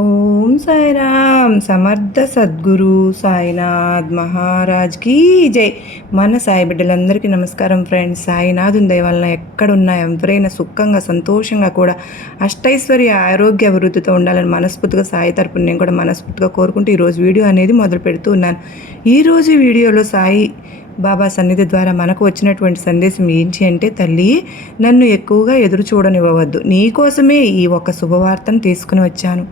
ఓం సాయిరామ్ సమర్థ సద్గురు సాయినాథ్ మహారాజ్ కీ జై. మన సాయి బిడ్డలందరికీ నమస్కారం ఫ్రెండ్స్. సాయినాథ్ దయ వలన ఎక్కడున్నా ఎవరైనా సుఖంగా సంతోషంగా కూడా అష్టైశ్వర్య ఆరోగ్య అభివృద్ధితో ఉండాలని మనస్ఫూర్తిగా సాయి తరపున నేను కూడా మనస్ఫూర్తిగా కోరుకుంటూ ఈరోజు వీడియో అనేది మొదలు పెడుతూ ఉన్నాను. ఈరోజు వీడియోలో సాయి బాబా సన్నిధి ద్వారా మనకు వచ్చినటువంటి సందేశం ఏంటి అంటే తల్లి నన్ను ఎక్కువగా ఎదురు చూడనివ్వవద్దు. నీకోసమే ఈ ఒక శుభవార్తను తీసుకుని వచ్చాను.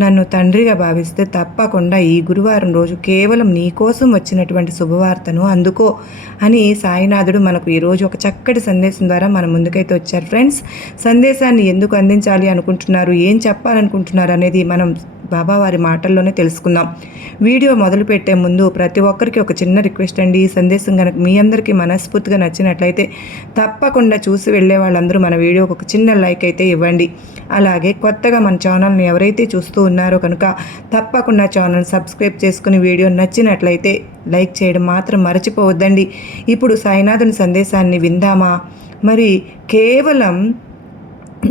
నన్ను తండ్రిగా భావిస్తే తప్పకుండా ఈ గురువారం రోజు కేవలం నీకోసం వచ్చినటువంటి శుభవార్తను అందుకో అని సాయినాథుడు మనకు ఈరోజు ఒక చక్కటి సందేశం ద్వారా మన ముందుకైతే వచ్చారు. ఫ్రెండ్స్ సందేశాన్ని ఎందుకు అందించాలి అనుకుంటున్నారు? ఏం చెప్పాలనుకుంటున్నారు? అనేది మనం బాబా వారి మాటల్లోనే తెలుసుకుందాం. వీడియో మొదలుపెట్టే ముందు ప్రతి ఒక్కరికి ఒక చిన్న రిక్వెస్ట్ అండి. ఈ సందేశం కనుక మీ అందరికీ మనస్ఫూర్తిగా నచ్చినట్లయితే తప్పకుండా చూసి వెళ్ళే వాళ్ళందరూ మన వీడియోకి ఒక చిన్న లైక్ అయితే ఇవ్వండి. అలాగే కొత్తగా మన ఛానల్ని ఎవరైతే చూస్తూ ఉన్నారో కనుక తప్పకుండా ఛానల్ సబ్స్క్రైబ్ చేసుకుని వీడియో నచ్చినట్లయితే లైక్ చేయడం మాత్రం మర్చిపోవద్దండి. ఇప్పుడు సాయినాథుని సందేశాన్ని విందామా? మరి కేవలం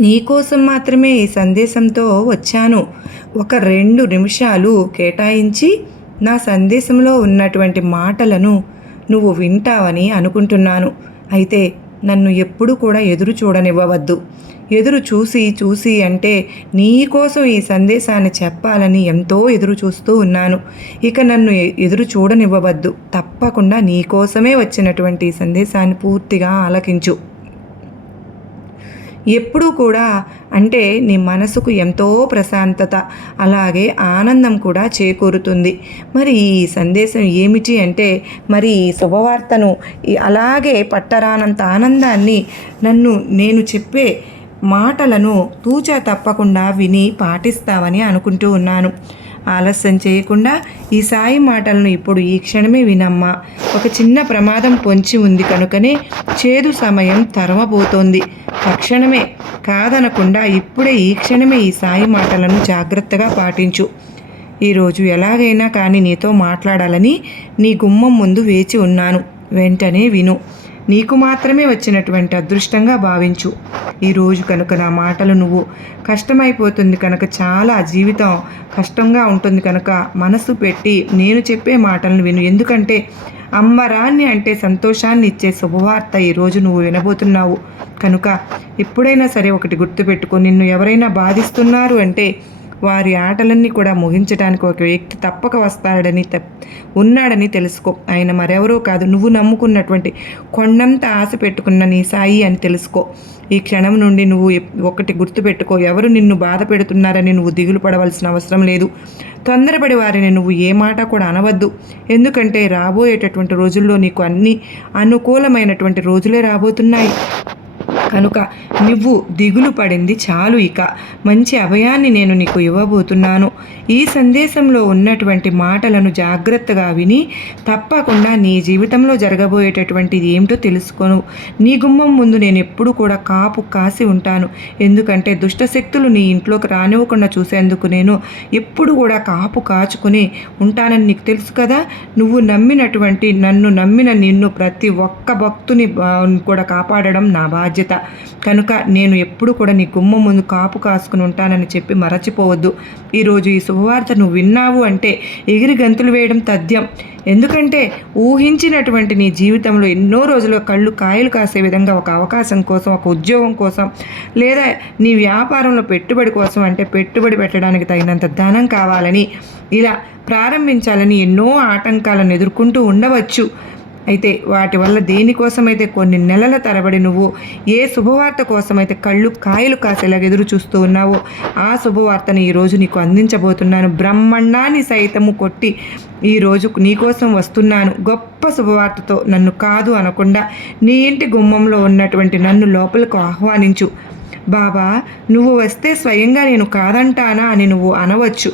నీకోసం మాత్రమే ఈ సందేశంతో వచ్చాను. ఒక రెండు నిమిషాలు కేటాయించి నా సందేశంలో ఉన్నటువంటి మాటలను నువ్వు వింటావని అనుకుంటున్నాను. అయితే నన్ను ఎప్పుడు కూడా ఎదురు చూడనివ్వవద్దు. ఎదురు చూసి చూసి అంటే నీకోసం ఈ సందేశాన్ని చెప్పాలని ఎంతో ఎదురు చూస్తూ ఉన్నాను. ఇక నన్ను ఎదురు చూడనివ్వవద్దు. తప్పకుండా నీ కోసమే వచ్చినటువంటి సందేశాన్ని పూర్తిగా ఆలకించు. ఎప్పుడూ కూడా అంటే నీ మనసుకు ఎంతో ప్రశాంతత అలాగే ఆనందం కూడా చేకూరుతుంది. మరి ఈ సందేశం ఏమిటి అంటే మరి ఈ శుభవార్తను అలాగే పట్టరానంత ఆనందాన్ని నన్ను నేను చెప్పే మాటలను తూచా తప్పకుండా విని పాటిస్తావని అనుకుంటూ ఉన్నాను. ఆలస్యం చేయకుండా ఈ సాయి మాటలను ఇప్పుడు ఈ క్షణమే వినమ్మా. ఒక చిన్న ప్రమాదం పొంచి ఉంది కనుకనే చేదు సమయం తరమబోతోంది. తక్షణమే కాదనకుండా ఇప్పుడే ఈ క్షణమే ఈ సాయి మాటలను జాగ్రత్తగా పాటించు. ఈరోజు ఎలాగైనా కానీ నీతో మాట్లాడాలని నీ గుమ్మం ముందు వేచి ఉన్నాను. వెంటనే విను. నీకు మాత్రమే వచ్చినటువంటి అదృష్టంగా భావించు. ఈరోజు కనుక నా మాటలు నువ్వు కష్టమైపోతుంది కనుక చాలా జీవితం కష్టంగా ఉంటుంది కనుక మనసు పెట్టి నేను చెప్పే మాటలను విను. ఎందుకంటే అమ్మరాన్ని అంటే సంతోషాన్ని ఇచ్చే శుభవార్త ఈరోజు నువ్వు వినబోతున్నావు. కనుక ఎప్పుడైనా సరే ఒకటి గుర్తుపెట్టుకో. నిన్ను ఎవరైనా బాధిస్తున్నారు అంటే వారి ఆటలన్నీ కూడా ముగించడానికి ఒక వ్యక్తి తప్పక వస్తాడని ఉన్నాడని తెలుసుకో. ఆయన మరెవరో కాదు. నువ్వు నమ్ముకున్నటువంటి కొండంత ఆశ పెట్టుకున్న నీ సాయి అని తెలుసుకో. ఈ క్షణం నుండి నువ్వు ఒకటి గుర్తుపెట్టుకో. ఎవరు నిన్ను బాధ పెడుతున్నారని నువ్వు దిగులు పడవలసిన అవసరం లేదు. తొందరపడి వారిని నువ్వు ఏ మాట కూడా అనవద్దు. ఎందుకంటే రాబోయేటటువంటి రోజుల్లో నీకు అన్ని అనుకూలమైనటువంటి రోజులే రాబోతున్నాయి. కనుక నువ్వు దిగులు పడింది చాలు ఇక. మంచి అభయాన్ని నేను నీకు ఇవ్వబోతున్నాను. ఈ సందేశంలో ఉన్నటువంటి మాటలను జాగ్రత్తగా విని తప్పకుండా నీ జీవితంలో జరగబోయేటటువంటిది ఏమిటో తెలుసుకోను. నీ గుమ్మం ముందు నేను ఎప్పుడు కూడా కాపు కాసి ఉంటాను. ఎందుకంటే దుష్టశక్తులు నీ ఇంట్లోకి రానివ్వకుండా చూసేందుకు నేను ఎప్పుడు కూడా కాపు కాచుకుని ఉంటానని నీకు తెలుసు కదా. నువ్వు నమ్మినటువంటి నన్ను నమ్మిన నిన్ను ప్రతి ఒక్క భక్తుని కూడా కాపాడడం నా బాధ్యత. కనుక నేను ఎప్పుడు కూడా నీ గుమ్మ ముందు కాపు కాసుకుని ఉంటానని చెప్పి మరచిపోవద్దు. ఈరోజు ఈ శుభవార్త నువ్వు విన్నావు అంటే ఎగిరి గంతులు వేయడం తథ్యం. ఎందుకంటే ఊహించినటువంటి నీ జీవితంలో ఎన్నో రోజులు కళ్ళు కాయలు కాసే విధంగా ఒక అవకాశం కోసం ఒక ఉద్యోగం కోసం లేదా నీ వ్యాపారంలో పెట్టుబడి కోసం అంటే పెట్టుబడి పెట్టడానికి తగినంత ధనం కావాలని ఇలా ప్రారంభించాలని ఎన్నో ఆటంకాలను ఎదుర్కొంటూ ఉండవచ్చు. అయితే వాటి వల్ల దేనికోసమైతే కొన్ని నెలల తరబడి నువ్వు ఏ శుభవార్త కోసమైతే కళ్ళు కాయలు కాసేలాగా ఎదురు చూస్తూ ఉన్నావో ఆ శుభవార్తను ఈరోజు నీకు అందించబోతున్నాను. బ్రహ్మాండాన్ని సైతము కొట్టి ఈరోజు నీకోసం వస్తున్నాను. గొప్ప శుభవార్తతో నన్ను కాదు అనకుండా నీ ఇంటి గుమ్మంలో ఉన్నటువంటి నన్ను లోపలకు ఆహ్వానించు. బాబా నువ్వు వస్తే స్వయంగా నేను కాదంటానా అని నువ్వు అనవచ్చు.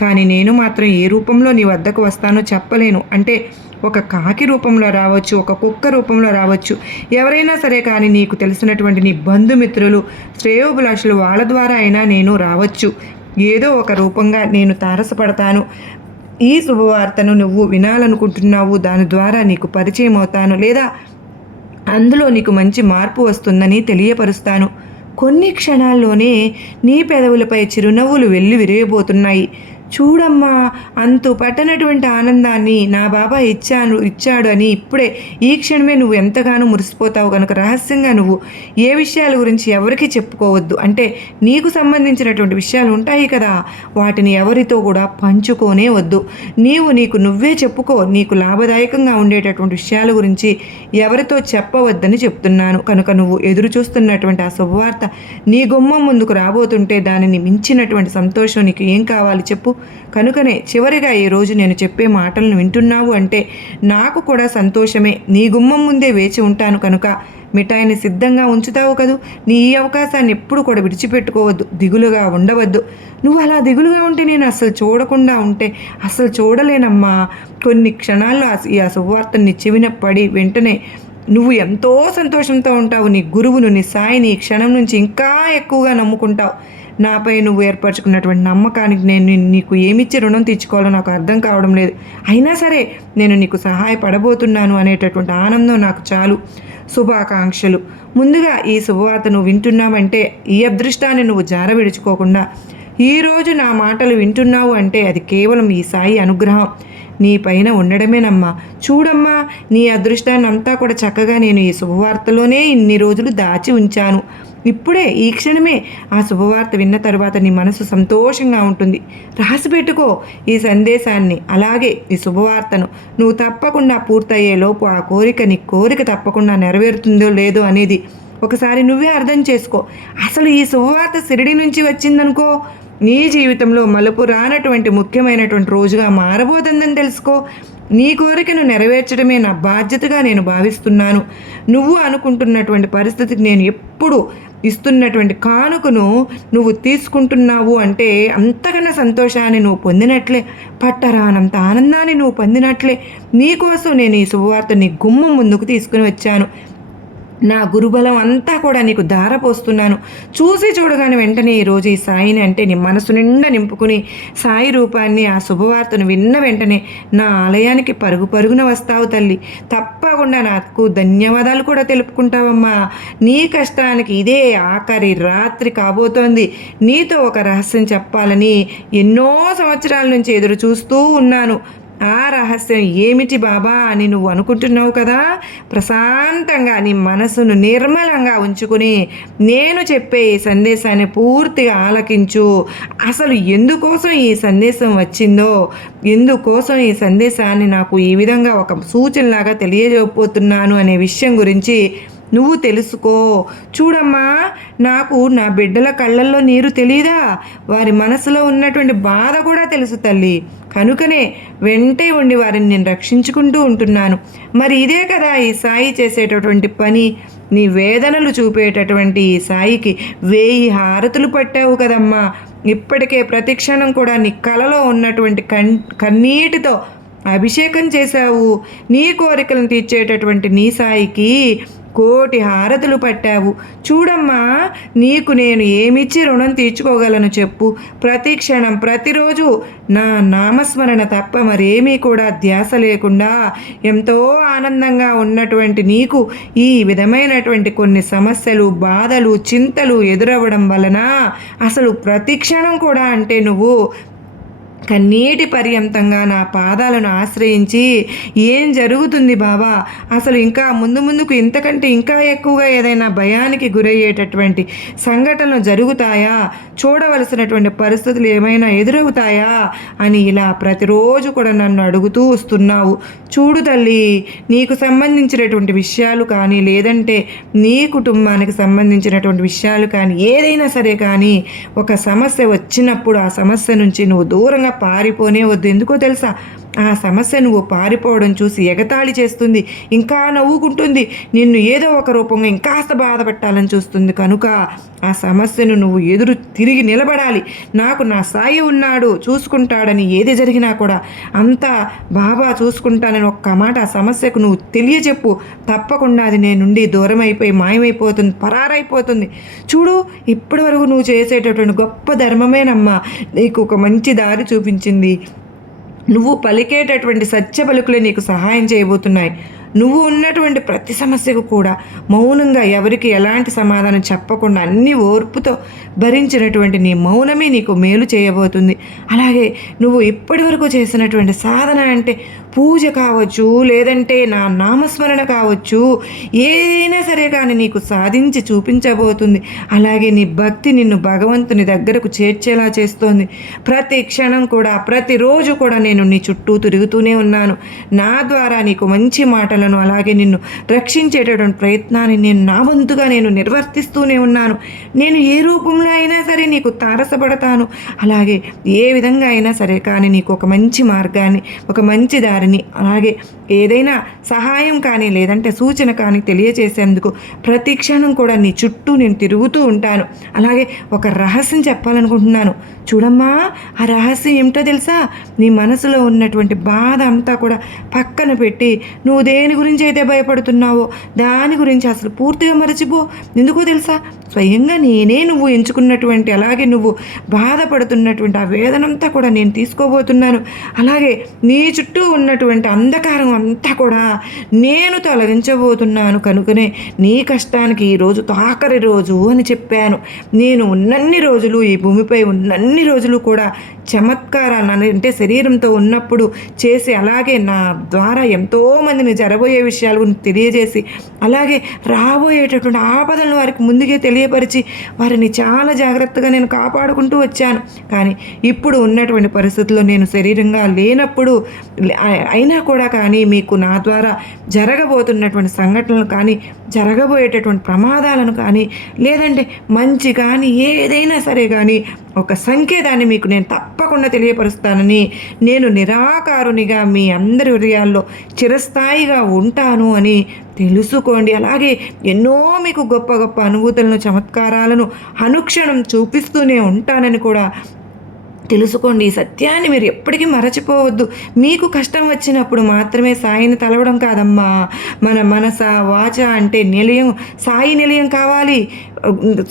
కానీ నేను మాత్రం ఏ రూపంలో నీ వద్దకు వస్తానో చెప్పలేను. అంటే ఒక కాకి రూపంలో రావచ్చు ఒక కుక్క రూపంలో రావచ్చు. ఎవరైనా సరే కానీ నీకు తెలిసినటువంటి నీ బంధుమిత్రులు శ్రేయోభిలాషులు వాళ్ళ ద్వారా అయినా నేను రావచ్చు. ఏదో ఒక రూపంగా నేను తారసపడతాను. ఈ శుభవార్తను నువ్వు వినాలనుకుంటున్నావు. దాని ద్వారా నీకు పరిచయం అవుతాను. లేదా అందులో నీకు మంచి మార్పు వస్తుందని తెలియపరుస్తాను. కొన్ని క్షణాల్లోనే నీ పెదవులపై చిరునవ్వులు వెళ్ళి విరిగిపోతున్నాయి. చూడమ్మా అంతు పట్టనటువంటి ఆనందాన్ని నా బాబా ఇచ్చాను ఇచ్చాడు అని ఇప్పుడే ఈ క్షణమే నువ్వు ఎంతగానో మురిసిపోతావు కనుక రహస్యంగా నువ్వు ఏ విషయాల గురించి ఎవరికీ చెప్పుకోవద్దు. అంటే నీకు సంబంధించినటువంటి విషయాలు ఉంటాయి కదా వాటిని ఎవరితో కూడా పంచుకోనే వద్దు. నీవు నీకు నువ్వే చెప్పుకో నీకు లాభదాయకంగా ఉండేటటువంటి విషయాల గురించి ఎవరితో చెప్పవద్దని చెప్తున్నాను. కనుక నువ్వు ఎదురు చూస్తున్నటువంటి ఆ శుభవార్త నీ గుమ్మం ముందుకు రాబోతుంటే దానిని మించినటువంటి సంతోషం నీకు ఏం కావాలి చెప్పు. కనుకనే చివరిగా ఈ రోజు నేను చెప్పే మాటలను వింటున్నావు అంటే నాకు కూడా సంతోషమే. నీ గుమ్మం ముందే వేచి ఉంటాను కనుక మిఠాయిని సిద్ధంగా ఉంచుతావు కదూ? నీ ఈ అవకాశాన్ని ఎప్పుడు కూడా విడిచిపెట్టుకోవద్దు. దిగులుగా ఉండవద్దు. నువ్వు అలా దిగులుగా ఉంటే నేను అసలు చూడకుండా ఉంటే అసలు చూడలేనమ్మా. కొన్ని క్షణాల్లో ఈ ఆ శుభవార్తని చెవిన పడి వెంటనే నువ్వు ఎంతో సంతోషంతో ఉంటావు. నీ గురువును నీ సాయిని ఈ క్షణం నుంచి ఇంకా ఎక్కువగా నమ్ముకుంటావు. నాపై నువ్వు ఏర్పరచుకున్నటువంటి నమ్మకానికి నేను నీకు ఏమిచ్చి రుణం తీర్చుకోవాలో నాకు అర్థం కావడం లేదు. అయినా సరే నేను నీకు సహాయపడబోతున్నాను అనేటటువంటి ఆనందం నాకు చాలు. శుభాకాంక్షలు. ముందుగా ఈ శుభవార్తను వింటున్నావంటే ఈ అదృష్టాన్ని నువ్వు జార విడుచుకోకుండా ఈరోజు నా మాటలు వింటున్నావు అంటే అది కేవలం ఈ సాయి అనుగ్రహం. నీ పైన ఉండడమేనమ్మా. చూడమ్మా నీ అదృష్టాన్ని అంతా కూడా చక్కగా నేను ఈ శుభవార్తలోనే ఇన్ని రోజులు దాచి ఉంచాను. ఇప్పుడే ఈ క్షణమే ఆ శుభవార్త విన్న తర్వాత నీ మనసు సంతోషంగా ఉంటుంది. రాసి పెట్టుకో ఈ సందేశాన్ని. అలాగే ఈ శుభవార్తను. నువ్వు తప్పకుండా పూర్తయ్యే లోపు ఆ కోరిక నీ కోరిక తప్పకుండా నెరవేరుతుందో లేదో అనేది ఒకసారి నువ్వే అర్థం చేసుకో. అసలు ఈ శుభవార్త సిరిడి నుంచి వచ్చిందనుకో నీ జీవితంలో మలుపు రానటువంటి ముఖ్యమైనటువంటి రోజుగా మారబోతుందని తెలుసుకో. నీ కోరికను నెరవేర్చడమే నా బాధ్యతగా నేను భావిస్తున్నాను. నువ్వు అనుకుంటున్నటువంటి పరిస్థితికి నేను ఎప్పుడు ఇస్తున్నటువంటి కానుకను నువ్వు తీసుకుంటున్నావు అంటే అంతకన్నా సంతోషాన్ని నువ్వు పొందినట్లే పట్టరానంత ఆనందాన్ని నువ్వు పొందినట్లే. నీకోసం నేను ఈ శుభవార్త నీ గుమ్మం ముందుకు తీసుకుని వచ్చాను. నా గురుబలం అంతా కూడా నీకు ధారపోస్తున్నాను. చూసి చూడగానే వెంటనే ఈరోజు ఈ సాయిని అంటే నీ మనసు నిండా నింపుకుని సాయి రూపాన్ని ఆ శుభవార్తను విన్న వెంటనే నా ఆలయానికి పరుగు పరుగున వస్తావు తల్లి. తప్పకుండా నాకు ధన్యవాదాలు కూడా తెలుపుకుంటావమ్మా. నీ కష్టానికి ఇదే ఆఖరి రాత్రి కాబోతోంది. నీతో ఒక రహస్యం చెప్పాలని ఎన్నో సంవత్సరాల నుంచి ఎదురు చూస్తూ ఉన్నాను. ఆ రహస్యం ఏమిటి బాబా అని నువ్వు అనుకుంటున్నావు కదా? ప్రశాంతంగా నీ మనసును నిర్మలంగా ఉంచుకుని నేను చెప్పే ఈ సందేశాన్ని పూర్తిగా ఆలకించు. అసలు ఎందుకోసం ఈ సందేశం వచ్చిందో? ఎందుకోసం ఈ సందేశాన్ని నాకు ఈ విధంగా ఒక సూచనలాగా తెలియజేయబోతున్నాను అనే విషయం గురించి నువ్వు తెలుసుకో. చూడమ్మా నాకు నా బిడ్డల కళ్ళల్లో నీరు తెలియదా వారి మనసులో ఉన్నటువంటి బాధ కూడా తెలుసు తల్లి. కనుకనే వెంటే ఉండి వారిని నేను రక్షించుకుంటూ ఉంటున్నాను. మరి ఇదే కదా ఈ సాయి చేసేటటువంటి పని. నీ వేదనలు చూపేటటువంటి ఈ సాయికి వేయి హారతులు పట్టావు కదమ్మా. ఇప్పటికే ప్రతిక్షణం కూడా నీ కలలో ఉన్నటువంటి కన్ కన్నీటితో అభిషేకం చేశావు. నీ కోరికలను తీర్చేటటువంటి నీ సాయికి కోటి హారతులు పట్టావు. చూడమ్మా నీకు నేను ఏమిచ్చి రుణం తీర్చుకోగలను చెప్పు. ప్రతి క్షణం ప్రతిరోజు నా నామస్మరణ తప్ప మరేమీ కూడా ధ్యాస లేకుండా ఎంతో ఆనందంగా ఉన్నటువంటి నీకు ఈ విధమైనటువంటి కొన్ని సమస్యలు బాధలు చింతలు ఎదురవ్వడం వలన అసలు ప్రతి క్షణం కూడా అంటే నువ్వు కన్నీటి పర్యంతంగా నా పాదాలను ఆశ్రయించి ఏం జరుగుతుంది బాబా అసలు ఇంకా ముందు ముందుకు ఇంతకంటే ఇంకా ఎక్కువగా ఏదైనా భయానికి గురయ్యేటటువంటి సంఘటనలు జరుగుతాయా? చూడవలసినటువంటి పరిస్థితులు ఏమైనా ఎదురవుతాయా? అని ఇలా ప్రతిరోజు కూడా నన్ను అడుగుతూ వస్తున్నావు. చూడు తల్లి నీకు సంబంధించినటువంటి విషయాలు కానీ లేదంటే నీ కుటుంబానికి సంబంధించినటువంటి విషయాలు కానీ ఏదైనా సరే కానీ ఒక సమస్య వచ్చినప్పుడు ఆ సమస్య నుంచి నువ్వు దూరంగా పారిపోనే వద్దు. ఎందుకో తెలుసా? ఆ సమస్య నువ్వు పారిపోవడం చూసి ఎగతాళి చేస్తుంది ఇంకా నవ్వుకుంటుంది. నిన్ను ఏదో ఒక రూపంగా ఇంకాస్త బాధపెట్టాలని చూస్తుంది కనుక ఆ సమస్యను నువ్వు ఎదురు తిరిగి నిలబడాలి. నాకు నా సాయి ఉన్నాడు చూసుకుంటాడని ఏది జరిగినా కూడా అంతా బాబా చూసుకుంటానని ఒక్క మాట ఆ సమస్యకు నువ్వు తెలియజెప్పు. తప్పకుండా అది నేను నుండి దూరం అయిపోయి మాయమైపోతుంది పరారైపోతుంది. చూడు ఇప్పటి వరకు నువ్వు చేసేటటువంటి గొప్ప ధర్మమేనమ్మా. నీకు ఒక మంచి దారి చూపించింది. నువ్వు పలికేటటువంటి సత్య పలుకులే నీకు సహాయం చేయబోతున్నాయి. నువ్వు ఉన్నటువంటి ప్రతి సమస్యకు కూడా మౌనంగా ఎవరికి ఎలాంటి సమాధానం చెప్పకుండా అన్ని ఓర్పుతో భరించినటువంటి నీ మౌనమే నీకు మేలు చేయబోతుంది. అలాగే నువ్వు ఇప్పటి వరకు చేసినటువంటి సాధన అంటే పూజ కావచ్చు లేదంటే నా నామస్మరణ కావచ్చు ఏదైనా సరే కానీ నీకు సాధించి చూపించబోతుంది. అలాగే నీ భక్తి నిన్ను భగవంతుని దగ్గరకు చేర్చేలా చేస్తోంది. ప్రతి క్షణం కూడా ప్రతిరోజు కూడా నేను నీ చుట్టూ తిరుగుతూనే ఉన్నాను. నా ద్వారా నీకు మంచి మాటలను అలాగే నిన్ను రక్షించేటటువంటి ప్రయత్నాన్ని నేను నా వంతుగా నేను నిర్వర్తిస్తూనే ఉన్నాను. నేను ఏ రూపంలో అయినా సరే నీకు తారసపడతాను. అలాగే ఏ విధంగా అయినా సరే కానీ నీకు ఒక మంచి మార్గాన్ని ఒక మంచి దారి దారిని అలాగే ఏదైనా సహాయం కానీ లేదంటే సూచన కానీ తెలియచేసేందుకు ప్రతి క్షణం కూడా నీ చుట్టూ నేను తిరుగుతూ ఉంటాను. అలాగే ఒక రహస్యం చెప్పాలనుకుంటున్నాను. చూడమ్మా ఆ రహస్యం ఏమిటో తెలుసా? నీ మనసులో ఉన్నటువంటి బాధ అంతా కూడా పక్కన పెట్టి నువ్వు దేని గురించి అయితే భయపడుతున్నావో దాని గురించి అసలు పూర్తిగా మరచిపో. ఎందుకో తెలుసా? స్వయంగా నేనే నువ్వు ఎంచుకున్నటువంటి అలాగే నువ్వు బాధపడుతున్నటువంటి ఆ వేదనంతా కూడా నేను తీసుకోబోతున్నాను. అలాగే నీ చుట్టూ ఉన్నటువంటి అంధకారం అంతా కూడా నేను తొలగించబోతున్నాను కనుకనే నీ కష్టానికి ఈరోజు తాకరి ఆఖరి రోజు అని చెప్పాను. నేను ఉన్నన్ని రోజులు ఈ భూమిపై ఉన్నన్ని రోజులు కూడా చమత్కారాన్ని అంటే శరీరంతో ఉన్నప్పుడు చేసి అలాగే నా ద్వారా ఎంతోమందిని జరబోయే విషయాలు తెలియజేసి అలాగే రాబోయేటటువంటి ఆపదలను వారికి ముందుగే తెలియపరిచి వారిని చాలా జాగ్రత్తగా నేను కాపాడుకుంటూ వచ్చాను. కానీ ఇప్పుడు ఉన్నటువంటి పరిస్థితుల్లో నేను శరీరంగా లేనప్పుడు అయినా కూడా కానీ మీకు నా ద్వారా జరగబోతున్నటువంటి సంఘటనలు కానీ జరగబోయేటటువంటి ప్రమాదాలను కానీ లేదంటే మంచి కానీ ఏదైనా సరే కానీ ఒక సంకేతాన్ని మీకు నేను తప్పకుండా తెలియపరుస్తానని నేను నిరాకారునిగా మీ అందరి హృదయాల్లో చిరస్థాయిగా ఉంటాను అని తెలుసుకోండి. అలాగే ఎన్నో మీకు గొప్ప గొప్ప అనుభూతులను చమత్కారాలను అనుక్షణం చూపిస్తూనే ఉంటానని కూడా తెలుసుకోండి. ఈ సత్యాన్ని మీరు ఎప్పటికీ మరచిపోవద్దు. మీకు కష్టం వచ్చినప్పుడు మాత్రమే సాయిని తలవడం కాదమ్మా. మన మనస వాచ అంటే నిలయం సాయి నిలయం కావాలి.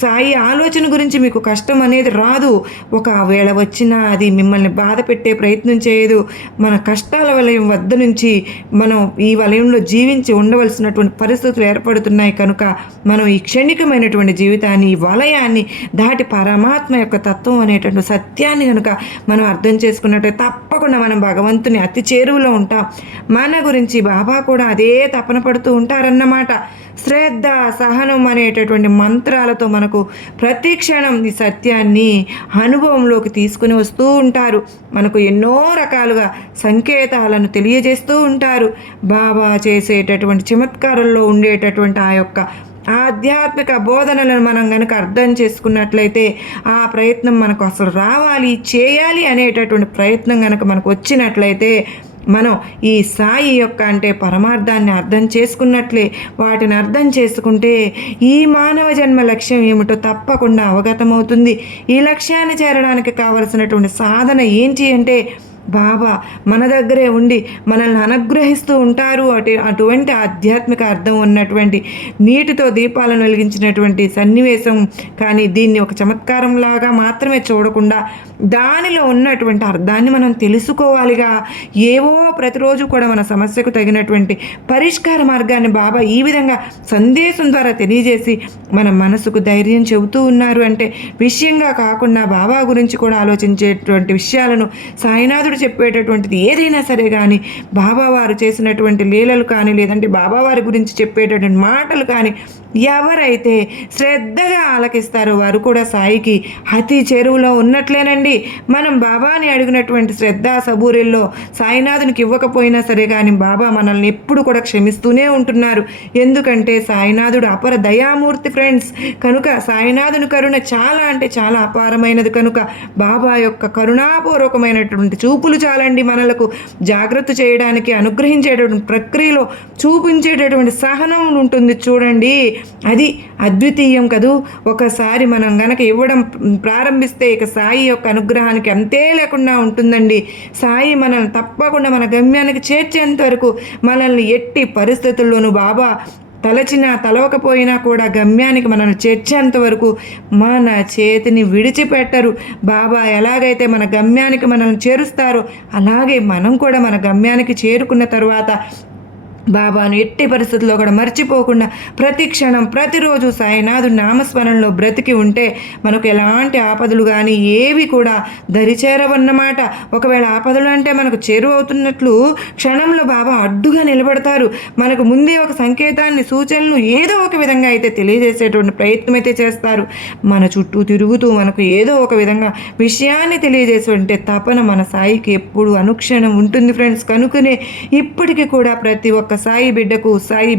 సాయి ఆలోచన గురించి మీకు కష్టం అనేది రాదు. ఒకవేళ వచ్చినా అది మిమ్మల్ని బాధ పెట్టే ప్రయత్నం చేయదు. మన కష్టాల వలయం వద్ద నుంచి మనం ఈ వలయంలో జీవించి ఉండవలసినటువంటి పరిస్థితులు ఏర్పడుతున్నాయి కనుక మనం ఈ క్షణికమైనటువంటి జీవితాన్ని ఈ వలయాన్ని దాటి పరమాత్మ యొక్క తత్వం అనేటువంటి సత్యాన్ని కనుక మనం అర్థం చేసుకున్నట్టు తప్పకుండా మనం భగవంతుని అతి చేరువలో ఉంటాం. మన గురించి బాబా కూడా అదే తపన పడుతూ ఉంటారన్నమాట. శ్రద్ధ సహనం అనేటటువంటి మంత్రాలతో మనకు ప్రతి క్షణం ఈ సత్యాన్ని అనుభవంలోకి తీసుకుని వస్తూ ఉంటారు. మనకు ఎన్నో రకాలుగా సంకేతాలను తెలియజేస్తూ ఉంటారు. బాబా చేసేటటువంటి చమత్కారంలో ఉండేటటువంటి ఆ యొక్క ఆధ్యాత్మిక బోధనలను మనం కనుక అర్థం చేసుకున్నట్లయితే ఆ ప్రయత్నం మనకు అసలు రావాలి చేయాలి అనేటటువంటి ప్రయత్నం కనుక మనకు వచ్చినట్లయితే మనం ఈ సాయి యొక్క అంటే పరమార్థాన్ని అర్థం చేసుకున్నట్లే వాటిని అర్థం చేసుకుంటే ఈ మానవ జన్మ లక్ష్యం ఏమిటో తప్పకుండా అవగతమవుతుంది. ఈ లక్ష్యాన్ని చేరడానికి కావలసినటువంటి సాధన ఏంటి అంటే బాబా మన దగ్గరే ఉండి మనల్ని అనుగ్రహిస్తూ ఉంటారు అటు అటువంటి ఆధ్యాత్మిక అర్థం ఉన్నటువంటి నీటితో దీపాలను వెలిగించినటువంటి సన్నివేశం. కానీ దీన్ని ఒక చమత్కారంలాగా మాత్రమే చూడకుండా దానిలో ఉన్నటువంటి అర్థాన్ని మనం తెలుసుకోవాలిగా. ఏవో ప్రతిరోజు కూడా మన సమస్యకు తగినటువంటి పరిష్కార మార్గాన్ని బాబా ఈ విధంగా సందేశం ద్వారా తెలియజేసి మన మనసుకు ధైర్యం చెబుతూ ఉన్నారు. అంటే విషయంగా కాకుండా బాబా గురించి కూడా ఆలోచించేటువంటి విషయాలను సాయినాథుడు చెప్పేటటువంటిది ఏదైనా సరే కానీ బాబావారు చేసినటువంటి లీలలు కానీ లేదంటే బాబావారి గురించి చెప్పేటటువంటి మాటలు కానీ ఎవరైతే శ్రద్ధగా ఆలకిస్తారో వారు కూడా సాయికి అతి చెరువులో ఉన్నట్లేనండి. మనం బాబాని అడిగినటువంటి శ్రద్ధ సబూరిల్లో సాయినాథునికి ఇవ్వకపోయినా సరే కానీ బాబా మనల్ని ఎప్పుడు కూడా క్షమిస్తూనే ఉంటున్నారు. ఎందుకంటే సాయినాథుడు అపర దయామూర్తి ఫ్రెండ్స్. కనుక సాయినాథుని కరుణ చాలా అంటే చాలా అపారమైనది కనుక బాబా యొక్క కరుణాపూర్వకమైనటువంటి చూపులు చాలండి మనలకు. జాగ్రత్త చేయడానికి అనుగ్రహించేటటువంటి ప్రక్రియలో చూపించేటటువంటి సహనం ఉంటుంది చూడండి. అది అద్వితీయం కదూ. ఒకసారి మనం గనక ఇవ్వడం ప్రారంభిస్తే ఇక సాయి యొక్క అనుగ్రహానికి అంతే లేకుండా ఉంటుందండి. సాయి మనల్ని తప్పకుండా మన గమ్యానికి చేర్చేంత వరకు మనల్ని ఎట్టి పరిస్థితుల్లోనూ బాబా తలచినా తలవకపోయినా కూడా గమ్యానికి మనల్ని చేర్చేంత వరకు మన చేతిని విడిచిపెట్టరు. బాబా ఎలాగైతే మన గమ్యానికి మనల్ని చేరుస్తారో అలాగే మనం కూడా మన గమ్యానికి చేరుకున్న తర్వాత బాబాను ఎట్టి పరిస్థితుల్లో కూడా మర్చిపోకుండా ప్రతి క్షణం ప్రతిరోజు సాయినాథు నామస్మరణలో బ్రతికి ఉంటే మనకు ఎలాంటి ఆపదలు కానీ ఏవి కూడా దరిచేరవన్నమాట. ఒకవేళ ఆపదలు అంటే మనకు చేరువవుతున్నట్లు క్షణంలో బాబా అడ్డుగా నిలబడతారు. మనకు ముందే ఒక సంకేతాన్ని సూచనలు ఏదో ఒక విధంగా అయితే తెలియజేసేటువంటి ప్రయత్నం అయితే చేస్తారు. మన చుట్టూ తిరుగుతూ మనకు ఏదో ఒక విధంగా విషయాన్ని తెలియజేసే తపన మన సాయికి ఎప్పుడు అనుక్షణం ఉంటుంది ఫ్రెండ్స్. కనుకనే ఇప్పటికీ కూడా ప్రతి ఒక్క సాయి బిడ్డకు సాయి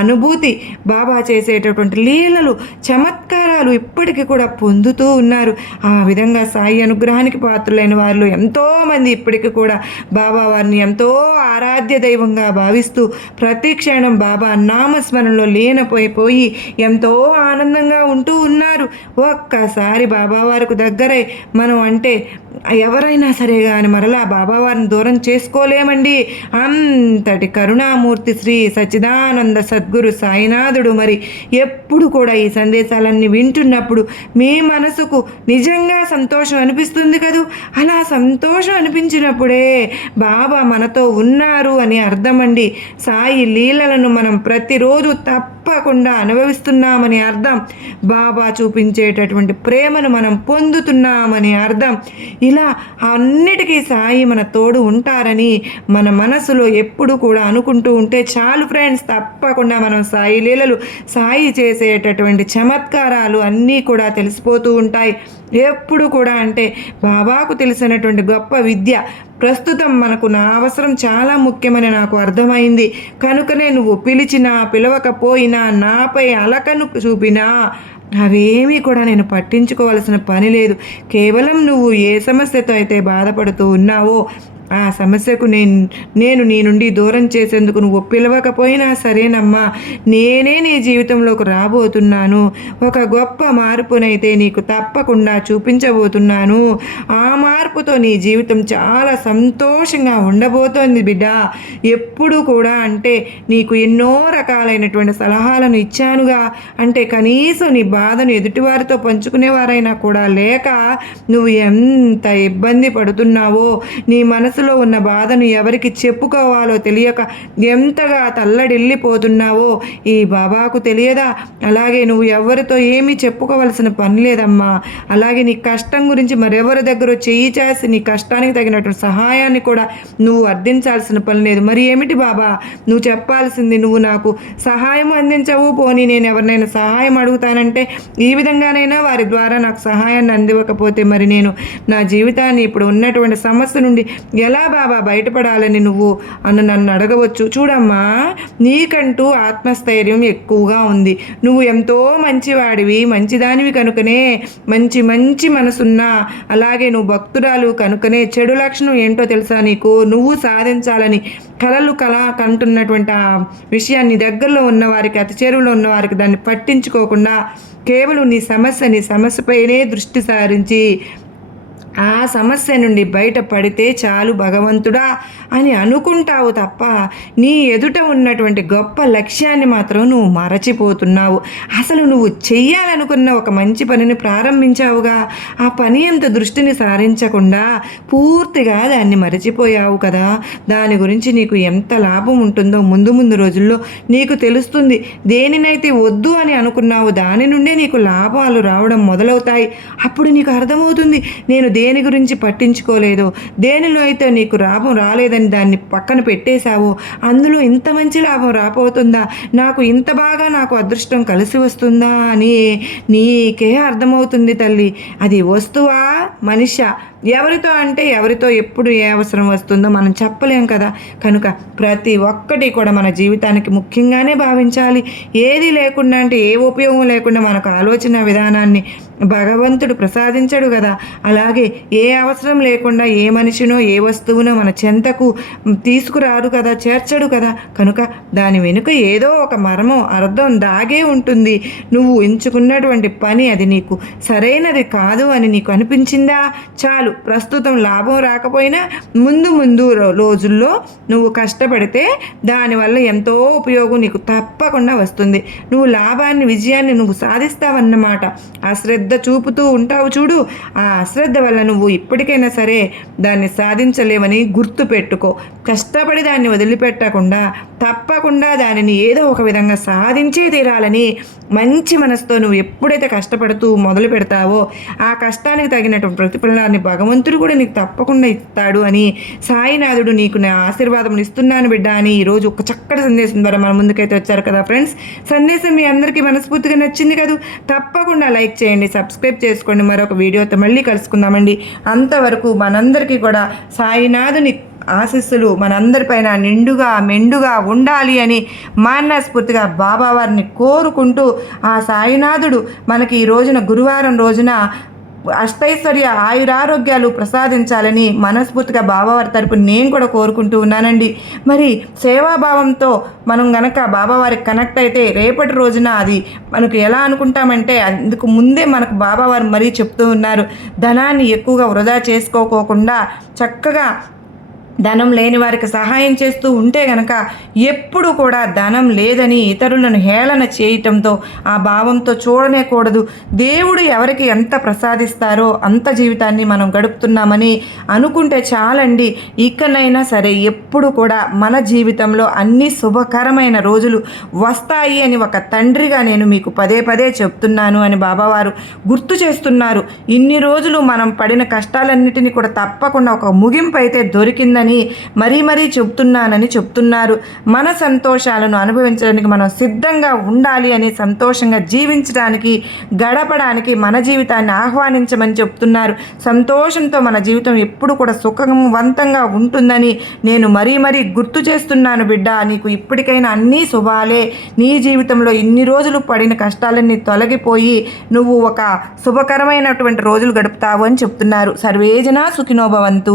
అనుభూతి బాబా చేసేటటువంటి లీలలు చమత్కారాలు ఇప్పటికీ కూడా పొందుతూ ఉన్నారు. ఆ విధంగా సాయి అనుగ్రహానికి పాత్రులైన వారిలో ఎంతోమంది ఇప్పటికీ కూడా బాబా వారిని ఎంతో ఆరాధ్య దైవంగా భావిస్తూ ప్రతి క్షణం బాబా నామస్మరణలో లీనపోయిపోయి ఎంతో ఆనందంగా ఉంటూ ఉన్నారు. ఒక్కసారి బాబా వారికి దగ్గరై మనం అంటే ఎవరైనా సరే కానీ మరలా బాబావారిని దూరం చేసుకోలేమండి. అంతటి కరుణామూర్తి శ్రీ సచ్చిదానంద సద్గురు సాయినాథుడు మరి ఎప్పుడు కూడా ఈ సందేశాలన్నీ వింటున్నప్పుడు మీ మనసుకు నిజంగా సంతోషం అనిపిస్తుంది కదూ? అలా సంతోషం అనిపించినప్పుడే బాబా మనతో ఉన్నారు అని అర్థమండి. సాయి లీలలను మనం ప్రతిరోజు తప్పకుండా అనుభవిస్తున్నామని అర్థం. బాబా చూపించేటటువంటి ప్రేమను మనం పొందుతున్నామని అర్థం. ఇలా అన్నిటికీ సాయి మన తోడు ఉంటారని మన మనసులో ఎప్పుడు కూడా అనుకుంటూ ఉంటే చాలు ఫ్రెండ్స్ తప్పకుండా మనం సాయి లీలలు సాయి చేసేటటువంటి చమత్కారాలు అన్నీ కూడా తెలిసిపోతూ ఉంటాయి. ఎప్పుడు కూడా అంటే బాబాకు తెలిసినటువంటి గొప్ప విద్య ప్రస్తుతం మనకు నా అవసరం చాలా ముఖ్యమని నాకు అర్థమైంది. కనుకనే నువ్వు పిలిచినా పిలవకపోయినా నాపై అలకను చూపినా అవేమీ కూడా నేను పట్టించుకోవాల్సిన పని లేదు. కేవలం నువ్వు ఏ సమస్యతో అయితే బాధపడుతూ ఉన్నావో ఆ సమస్యకు నేను నేను నీ నుండి దూరం చేసేందుకు నువ్వు పిలవకపోయినా సరేనమ్మా. నేనే నీ జీవితంలోకి రాబోతున్నాను. ఒక గొప్ప మార్పునైతే నీకు తప్పకుండా చూపించబోతున్నాను. ఆ మార్పుతో నీ జీవితం చాలా సంతోషంగా ఉండబోతోంది బిడ్డ. ఎప్పుడు కూడా అంటే నీకు ఎన్నో రకాలైనటువంటి సలహాలను ఇచ్చానుగా. అంటే కనీసం నీ బాధను ఎదుటివారితో పంచుకునేవారైనా కూడా లేక నువ్వు ఎంత ఇబ్బంది పడుతున్నావో నీ మనసులో ఉన్న బాధను ఎవరికి చెప్పుకోవాలో తెలియక ఎంతగా తల్లడిల్లిపోతున్నావో ఈ బాబాకు తెలియదా? అలాగే నువ్వు ఎవరితో ఏమీ చెప్పుకోవలసిన పని లేదమ్మా. అలాగే నీ కష్టం గురించి మరెవరి దగ్గర చెయ్యి చేసి నీ కష్టానికి తగినటువంటి సహాయాన్ని కూడా నువ్వు అర్థించాల్సిన పని లేదు. మరి ఏమిటి బాబా? నువ్వు చెప్పాల్సింది నువ్వు నాకు సహాయం అందించవు. పోనీ నేను ఎవరినైనా సహాయం అడుగుతానంటే ఈ విధంగానైనా వారి ద్వారా నాకు సహాయాన్ని అందివ్వకపోతే మరి నేను నా జీవితాన్ని ఇప్పుడు ఉన్నటువంటి సమస్య నుండి ఎలా బాబా బయటపడాలని నువ్వు అన్న నన్ను అడగవచ్చు? చూడమ్మా నీకంటూ ఆత్మస్థైర్యం ఎక్కువగా ఉంది. నువ్వు ఎంతో మంచివాడివి మంచిదానివి కనుకనే మంచి మంచి మనసున్నా. అలాగే నువ్వు భక్తురాలు కనుకనే చెడు లక్షణం ఏంటో తెలుసా నీకు? నువ్వు సాధించాలని కలలు కళ కంటున్నటువంటి ఆ విషయాన్ని దగ్గరలో ఉన్నవారికి అతి చేరువలో ఉన్నవారికి దాన్ని పట్టించుకోకుండా కేవలం నీ సమస్య నీ సమస్యపైనే దృష్టి సారించి ఆ సమస్య నుండి బయటపడితే చాలు భగవంతుడా అని అనుకుంటావు తప్ప నీ ఎదుట ఉన్నటువంటి గొప్ప లక్ష్యాన్ని మాత్రం నువ్వు మరచిపోతున్నావు. అసలు నువ్వు చెయ్యాలనుకున్న ఒక మంచి పనిని ప్రారంభించావుగా. ఆ పని అంత దృష్టిని సారించకుండా పూర్తిగా దాన్ని మరచిపోయావు కదా. దాని గురించి నీకు ఎంత లాభం ఉంటుందో ముందు ముందు రోజుల్లో నీకు తెలుస్తుంది. దేనినైతే వద్దు అని అనుకున్నావు దాని నుండే నీకు లాభాలు రావడం మొదలవుతాయి. అప్పుడు నీకు అర్థమవుతుంది. నేను దేని గురించి పట్టించుకోలేదు? దేనిలో అయితే నీకు లాభం రాలేదని దాన్ని పక్కన పెట్టేశావు? అందులో ఇంత మంచి లాభం రాబోతుందా? నాకు ఇంత బాగా నాకు అదృష్టం కలిసి వస్తుందా అని నీకే అర్థమవుతుంది తల్లి. అది వస్తువా? మనిష. ఎవరితో అంటే ఎవరితో ఎప్పుడు ఏ అవసరం వస్తుందో మనం చెప్పలేం కదా. కనుక ప్రతి ఒక్కటి కూడా మన జీవితానికి ముఖ్యంగానే భావించాలి. ఏది లేకుండా అంటే ఏ ఉపయోగం లేకుండా మనకు ఆలోచన విధానాన్ని భగవంతుడు ప్రసాదించడు కదా. అలాగే ఏ అవసరం లేకుండా ఏ మనిషినో ఏ వస్తువునో మన చెంతకు తీసుకురాడు కదా చేర్చడు కదా. కనుక దాని వెనుక ఏదో ఒక మర్మం అర్థం దాగే ఉంటుంది. నువ్వు ఎంచుకున్నటువంటి పని అది నీకు సరైనది కాదు అని నీకు అనిపించిందా? చాలు. ప్రస్తుతం లాభం రాకపోయినా ముందు ముందు రోజుల్లో నువ్వు కష్టపడితే దానివల్ల ఎంతో ఉపయోగం నీకు తప్పకుండా వస్తుంది. నువ్వు లాభాన్ని విజయాన్ని నువ్వు సాధిస్తావన్నమాట. అశ్రద్ధ శ్రద్ధ చూపుతూ ఉంటావు చూడు. ఆ అశ్రద్ధ వల్ల నువ్వు ఇప్పటికైనా సరే దాన్ని సాధించలేవని గుర్తు పెట్టుకో. కష్టపడి దాన్ని వదిలిపెట్టకుండా తప్పకుండా దానిని ఏదో ఒక విధంగా సాధించే తీరాలని మంచి మనసుతో నువ్వు ఎప్పుడైతే కష్టపడుతూ మొదలు పెడతావో ఆ కష్టానికి తగినటువంటి ప్రతిఫలాన్ని భగవంతుడు కూడా నీకు తప్పకుండా ఇస్తాడు అని సాయినాథుడు నీకు నా ఆశీర్వాదం ఇస్తున్నాను బిడ్డ అని ఈరోజు ఒక చక్కటి సందేశం ద్వారా మన ముందుకైతే వచ్చారు కదా ఫ్రెండ్స్. సందేశం మీ అందరికీ మనస్ఫూర్తిగా నచ్చింది కదా? తప్పకుండా లైక్ చేయండి సబ్స్క్రైబ్ చేసుకోండి. మరొక వీడియోతో మళ్ళీ కలుసుకుందామండి. అంతవరకు మనందరికీ కూడా సాయినాథుని ఆశీస్సులు మనందరిపైన నిండుగా మెండుగా ఉండాలి అని మానస్ఫూర్తిగా బాబావారిని కోరుకుంటూ ఆ సాయినాథుడు మనకి ఈ రోజున గురువారం రోజున అష్టైశ్వర్య ఆయురారోగ్యాలు ప్రసాదించాలని మనస్ఫూర్తిగా బాబావారి తరపు నేను కూడా కోరుకుంటూ ఉన్నానండి. మరి సేవాభావంతో మనం గనక బాబావారికి కనెక్ట్ అయితే రేపటి రోజున అది మనకు ఎలా అనుకుంటామంటే అందుకు ముందే మనకు బాబావారు మరీ చెప్తూ ఉన్నారు. ధనాన్ని ఎక్కువగా వృధా చేసుకోకోకుండా చక్కగా ధనం లేని వారికి సహాయం చేస్తూ ఉంటే గనక ఎప్పుడు కూడా ధనం లేదని ఇతరులను హేళన చేయటంతో ఆ భావంతో చూడనేకూడదు. దేవుడు ఎవరికి ఎంత ప్రసాదిస్తారో అంత జీవితాన్ని మనం గడుపుతున్నామని అనుకుంటే చాలండి. ఇకనైనా సరే ఎప్పుడు కూడా మన జీవితంలో అన్ని శుభకరమైన రోజులు వస్తాయి అని ఒక తండ్రిగా నేను మీకు పదే పదే చెప్తున్నాను అని బాబావారు గుర్తు చేస్తున్నారు. ఇన్ని రోజులు మనం పడిన కష్టాలన్నిటినీ కూడా తప్పకుండా ఒక ముగింపు అయితే దొరికిందని మరీ మరీ చెప్తున్నానని చెప్తున్నారు. మన సంతోషాలను అనుభవించడానికి మనం సిద్ధంగా ఉండాలి అని సంతోషంగా జీవించడానికి గడపడానికి మన జీవితాన్ని ఆహ్వానించమని చెప్తున్నారు. సంతోషంతో మన జీవితం ఎప్పుడు కూడా సుఖవంతంగా ఉంటుందని నేను మరీ మరీ గుర్తు చేస్తున్నాను బిడ్డ. నీకు ఇప్పటికైనా అన్నీ శుభాలే. నీ జీవితంలో ఇన్ని రోజులు పడిన కష్టాలన్నీ తొలగిపోయి నువ్వు ఒక శుభకరమైనటువంటి రోజులు గడుపుతావు అని చెప్తున్నారు. సర్వేజన సుఖినోభవంతు